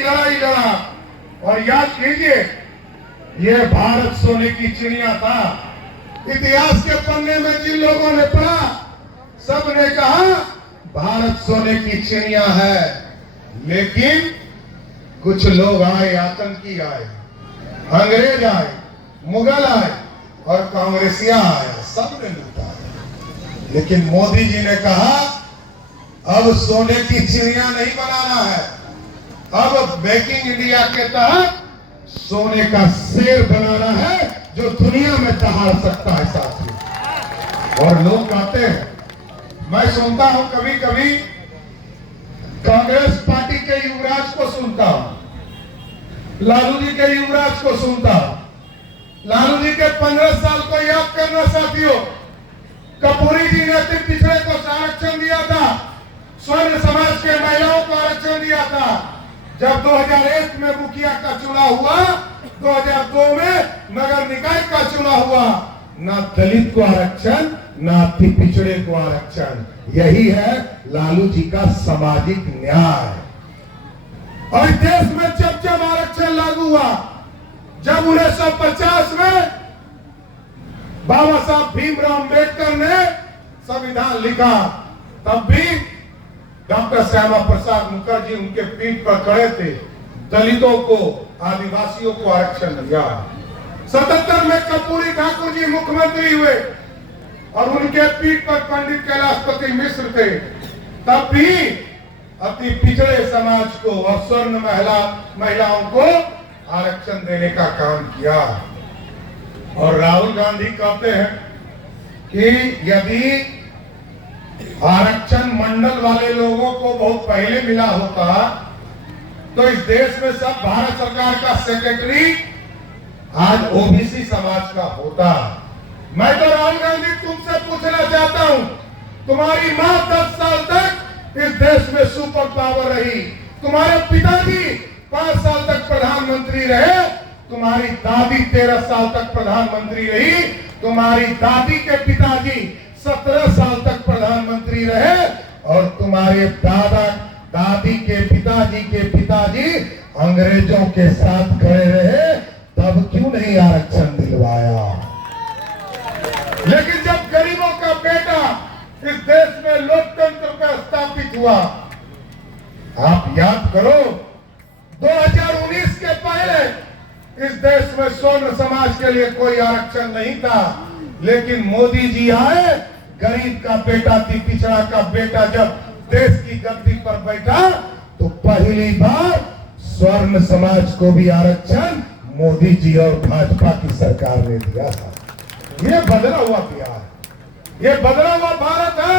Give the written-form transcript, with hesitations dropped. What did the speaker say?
लड़ाई लड़ा। और याद कीजिए, ये भारत सोने की चिड़िया था। इतिहास के पन्ने में जिन लोगों ने पढ़ा, सबने कहा भारत सोने की चिड़िया है। लेकिन कुछ लोग आए, आतंकी आए, अंग्रेज आए, मुगल आए और कांग्रेसिया आया, सबने लूटा। लेकिन मोदी जी ने कहा अब सोने की चिड़िया नहीं बनाना है, अब मेकिंग इंडिया के तहत सोने का शेर बनाना है जो दुनिया में दहाड़ सकता है साथियों। और लोग कहते हैं, मैं सुनता हूं कभी कभी कांग्रेस पार्टी के युवराज को सुनता हूं, लालू जी के युवराज को सुनता हूं। लालू जी के 15 साल को याद करना साथियों। कपूरी जी ने अति पिछड़े को आरक्षण दिया था, स्वर्ण समाज के महिलाओं को आरक्षण दिया था। जब 2001 में मुखिया का चुनाव हुआ, 2002 में नगर निकाय का चुनाव हुआ, ना दलित को आरक्षण, ना अति पिछड़े को आरक्षण। यही है लालू जी का सामाजिक न्याय। और देश में जब जब आरक्षण लागू हुआ, जब 1950 में बाबा साहब भीमराव अम्बेडकर ने संविधान लिखा, तब भी डॉक्टर श्यामा प्रसाद मुखर्जी उनके पीठ पर खड़े थे, दलितों को, आदिवासियों को आरक्षण दिया। 77 में कर्पूरी ठाकुर जी मुख्यमंत्री हुए और उनके पीठ पर पंडित कैलाशपति मिश्र थे, तब भी अति पिछड़े समाज को और स्वर्ण महिलाओं को आरक्षण देने का काम किया। और राहुल गांधी कहते हैं कि यदि आरक्षण मंडल वाले लोगों को बहुत पहले मिला होता तो इस देश में सब भारत सरकार का सेक्रेटरी आज ओबीसी समाज का होता। मैं तो राहुल गांधी तुमसे पूछना चाहता हूं, तुम्हारी मां 10 साल तक इस देश में सुपर पावर रही, तुम्हारे पिताजी 5 साल तक प्रधानमंत्री रहे, तुम्हारी दादी 13 साल तक प्रधानमंत्री रही, तुम्हारी दादी के पिताजी 17 साल तक प्रधानमंत्री रहे और तुम्हारे दादी के पिताजी अंग्रेजों के साथ खड़े रहे, तब क्यों नहीं आरक्षण दिलवाया? लेकिन जब गरीबों का बेटा इस देश में लोकतंत्र का स्थापित हुआ, आप याद करो 2019 के पहले इस देश में स्वर्ण समाज के लिए कोई आरक्षण नहीं था। लेकिन मोदी जी आए, गरीब का बेटा, पिछड़ा का बेटा जब देश की गद्दी पर बैठा तो पहली बार स्वर्ण समाज को भी आरक्षण मोदी जी और भाजपा की सरकार ने दिया था। ये बदला हुआ बिहार, ये बदला हुआ भारत है।